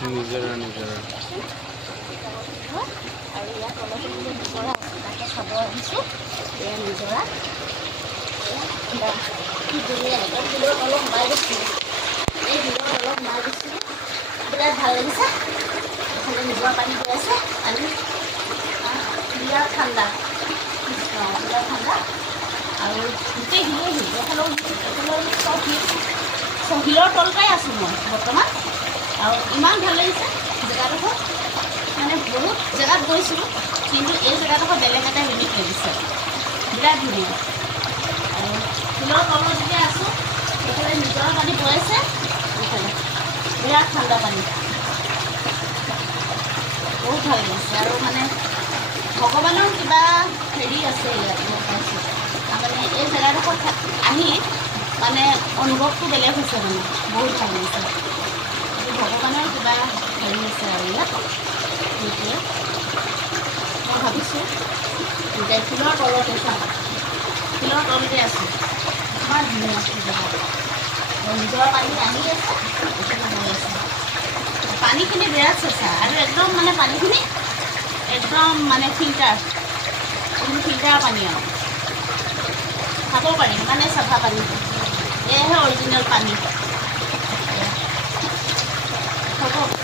নিজৰা আৰু ইয়াত তলতে বোলে নিজৰা আছে, তাকে চাব আহিছোঁ। এয়া নিজৰা, কি ধুনীয়া একদম বিলৰ তলত সোমাই গৈছিলোঁ। এই বিলৰ তলত সোমাই গৈছিলোঁ, বিৰাট ভাল লাগিছে। এইফালে নিজৰা পানী গৈ আছে, পানী বিৰাট ঠাণ্ডা, বিৰাট ঠাণ্ডা। আৰু গোটেই শিলেই শিল, এইফালেও চব শিল, শিলৰ তলতেই আছোঁ মই বৰ্তমান। আৰু ইমান ভাল লাগিছে জেগাডোখৰ, মানে বহুত জেগাত গৈছিলোঁ, কিন্তু এই জেগাডোখৰ বেলেগ এটা ইউনিক লাগিছে, বিৰাট ধুনীয়া। আৰু শিলৰ তলত যেতিয়া আছোঁ, এইফালে নিজৰা পানী বৈ আছে, এইফালে বিৰাট ঠাণ্ডা পানী, বহুত ভাল লাগিছে। আৰু মানে ভগৱানৰ কিবা হেৰি আছে ইয়াত, মই পাইছোঁ। তাৰমানে এই জেগাডোখৰত আহি মানে অনুভৱটো বেলেগ হৈছে, মানে বহুত ভাল লাগিছে। ভগৱানৰ কিবা হেৰি আছে আৰু ইয়াত, সেইটোৱে মই ভাবিছোঁ যে শিলৰ তলতে চাম, শিলৰ তলতে আছোঁ, ইমান ধুনীয়া জেগা। নিজৰ পানী আহি আছে, এইখিনি হৈ আছে, পানীখিনি বিৰাট চেঁচা আৰু একদম মানে পানীখিনি একদম মানে ফিল্টাৰ পানী আৰু খাব পাৰি, ইমানে চাফা পানী। এয়াহে অৰিজিনেল পানী। হ'ব।